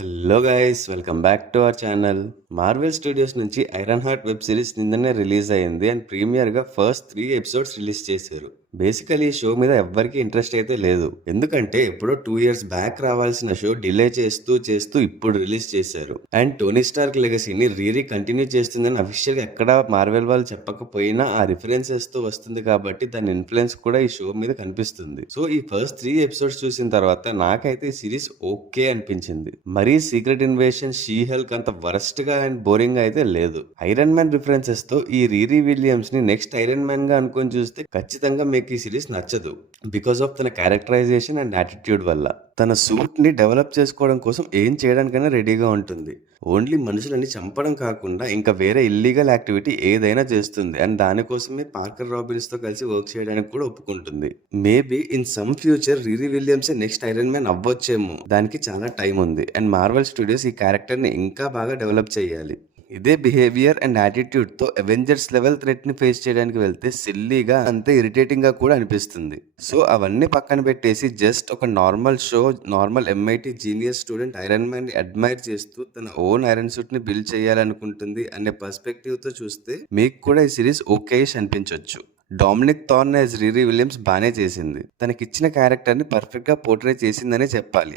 Hello guys, welcome back to our channel. Marvel Studios నుంచి Ironheart web series నిన్ననే release అయ్యింది and ప్రీమియర్గా first 3 episodes release చేశారు. Basically ఈ show మీద ఎవ్వరికి ఇంట్రెస్ట్ అయితే లేదు, ఎందుకంటే ఎప్పుడో 2 years బ్యాక్ రావాల్సిన షో డిలే చేస్తూ చేస్తూ ఇప్పుడు రిలీజ్ చేశారు. అండ్ టోనీ స్టార్క్ లెగసీని రీరీ కంటిన్యూ చేస్తుందని అఫీషియల్గా ఎక్కడా మార్వెల్ వాళ్ళు చెప్పకపోయినా ఆ రిఫరెన్సెస్ తో వస్తుంది కాబట్టి దాని ఇన్ఫ్లుయెన్స్ కూడా ఈ షో మీద కనిపిస్తుంది. సో ఈ ఫస్ట్ 3 ఎపిసోడ్స్ చూసిన తర్వాత నాకైతే ఈ సిరీస్ ఓకే అనిపించింది. మరీ సీక్రెట్ ఇన్వేషన్, షీ హెల్క్ అంత వరస్ట్ గా అండ్ బోరింగ్ గా అయితే లేదు. ఐరన్ మ్యాన్ రిఫరెన్సెస్ తో ఈ రీరీ విలియమ్స్ ని నెక్స్ట్ ఐరన్ మ్యాన్ గా అనుకొని చూస్తే ఖచ్చితంగా మీకు ఈ సిరీస్ నచ్చదు. బికాస్ ఆఫ్ తన క్యారెక్టరైజేషన్ అండ్ యాటిట్యూడ్ వల్ల. తన సూట్ ని డెవలప్ చేసుకోవడం కోసం ఏం చేయడానికైనా రెడీగా ఉంటుంది. ఓన్లీ మనుషులని చంపడం కాకుండా ఇంకా వేరే ఇల్లీగల్ యాక్టివిటీ ఏదైనా చేస్తుంది అండ్ దానికోసమే పార్కర్ రాబిన్స్ తో కలిసి వర్క్ చేయడానికి కూడా ఒప్పుకుంటుంది. Maybe in some future Riri Williams next Iron Man అవ్వొచ్చేమో. దానికి చాలా టైం ఉంది అండ్ మార్వెల్ స్టూడియోస్ ఈ క్యారెక్టర్ ని ఇంకా బాగా డెవలప్ చేయాలి. ఇదే బిహేవియర్ అండ్ యాటిట్యూడ్ తో అవెంజర్స్ లెవెల్ థ్రెట్ ని ఫేస్ చేయడానికి వెళ్తే సిల్లీగా అంతే ఇరిటేటింగ్ గా కూడా అనిపిస్తుంది. సో అవన్నీ పక్కన పెట్టేసి జస్ట్ ఒక normal show, normal MIT genius student iron man ని అడ్మైర్ చేస్తూ తన ఓన్ ఐరన్ సూట్ ని బిల్డ్ చేయాలనుకుంటుంది అనే పర్స్పెక్టివ్ తో చూస్తే మీకు కూడా ఈ సిరీస్ ఓకేష్ అనిపించవచ్చు. Dominique Thorne as Riri Williams బానే చేసింది. తనకిచ్చిన క్యారెక్టర్ ని పర్ఫెక్ట్ గా పోర్ట్రే చేసిందనే చెప్పాలి.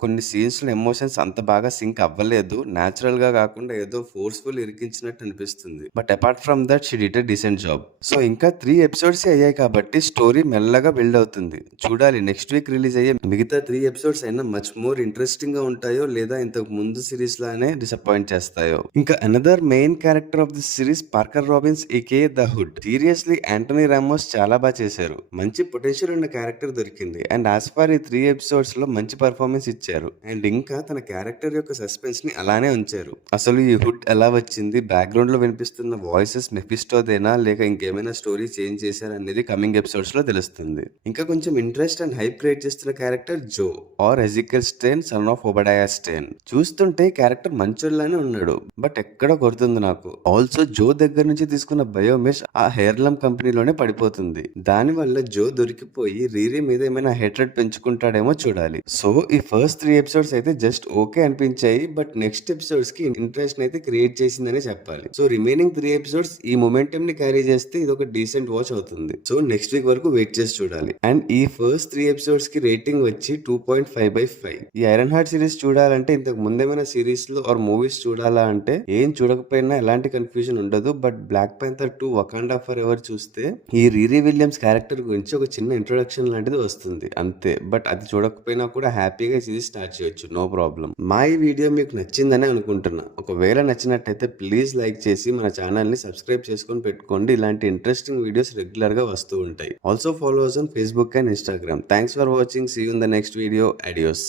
కొన్ని సీన్స్ లో ఎమోషన్స్ అంత బాగా సింక్ అవ్వలేదు, నాచురల్ గా కాకుండా ఏదో ఫోర్స్ఫుల్ ఇరికించినట్టు అనిపిస్తుంది. But apart from that she did a decent job. So ఇంకా 3 ఎపిసోడ్స్ అయ్యాయి కాబట్టి స్టోరీ మెల్లగా బిల్డ్ అవుతుంది. చూడాలి నెక్స్ట్ వీక్ రిలీజ్ అయ్యే మిగతా 3 ఎపిసోడ్స్ అయినా మచ్ మోర్ ఇంట్రెస్టింగ్ గా ఉంటాయో లేదా ఇంతకు ముందు సిరీస్ లానే డిసప్పాయింట్ చేస్తాయో. ఇంకా another main character of this series Parker Robbins AKA the Hood. Seriously Anthony Ramos చాలా బాగా చేశారు. మంచి పొటెన్షియల్ ఉన్న క్యారెక్టర్ దొరికింది అండ్ యాజ్ ఫర్ ఈ 3 ఎపిసోడ్స్ లో మంచి పర్ఫార్మెన్స్ ఇచ్చారు అండ్ ఇంకా తన క్యారెక్టర్ యొక్క సస్పెన్స్ ని అలానే ఉంచారు. అసలు ఈ హుడ్ ఎలా వచ్చింది, బ్యాక్గ్రౌండ్ లో వినిపిస్తున్న వాయిసెస్ మెఫిస్టోదేనా లేక ఇంకేమైనా స్టోరీ చేంజ్ చేశారు అనేది కమింగ్ ఎపిసోడ్స్ లో తెలుస్తుంది. ఇంకా కొంచెం ఇంట్రెస్ట్ అండ్ హైప్ క్రియేట్ చేస్తున్న character Joe or Ezekiel Stane, son of Obadiah Stane. చూస్తుంటే క్యారెక్టర్ మంచోళ్ళనే ఉన్నాడు, బట్ ఎక్కడో కొడుతుంది నాకు. ఆల్సో జో దగ్గర నుంచి తీసుకున్న బయోమెష్ ఆ హెయిర్లమ్ కంపెనీలోనే పడిపోతుంది. దాని వల్ల జో దొరికిపోయి రీరీ మీద ఏమైనా హెట్రెడ్ పెంచుకుంటాడేమో చూడాలి. సో ఈ ఫస్ట్ 3 ఎపిసోడ్స్ అయితే జస్ట్ ఓకే అనిపించాయి, బట్ నెక్స్ట్ ఎపిసోడ్స్ కి ఇంట్రెస్ట్ అయితే క్రియేట్ చేసిందనే చెప్పాలి. సో రిమైనింగ్ 3 ఎపిసోడ్స్ ఈ మొమెంటం ని క్యారీ చేస్తే ఇది ఒక డీసెంట్ వాచ్ అవుతుంది. సో నెక్స్ట్ వీక్ వరకు వెయిట్ చేసి చూడాలి. అండ్ ఈ ఫస్ట్ 3 ఎపిసోడ్స్ కి రేటింగ్ వచ్చి 2.5/5. ఈ ఐరన్ హార్ట్ సిరీస్ చూడాలంటే ఇంతకు ముందేమైనా సిరీస్ లో ఆర్ మూవీస్ చూడాలా అంటే ఏం చూడకపోయినా ఎలాంటి కన్ఫ్యూజన్ ఉండదు. But Black Panther 2 Wakanda Forever ఎవర్ చూస్తే ఈ రీరీ విలియమ్స్ క్యారెక్టర్ గురించి ఒక చిన్న ఇంట్రొడక్షన్ లాంటిది వస్తుంది అంతే. బట్ అది చూడకపోయినా కూడా హ్యాపీగా సిరీస్ స్టార్ట్ చేయొచ్చు, నో ప్రాబ్లం. మా ఈ వీడియో మీకు నచ్చిందని అనుకుంటున్నా. ఒకవేళ నచ్చినట్టయితే ప్లీజ్ లైక్ చేసి మన ఛానల్ ని సబ్స్క్రైబ్ చేసుకొని పెట్టుకోండి. ఇలాంటి ఇంట్రెస్టింగ్ వీడియోస్ రెగ్యులర్ గా వస్తూ ఉంటాయి. Also follow us on Facebook and Instagram. Thanks for watching. See you in the next video. Adios.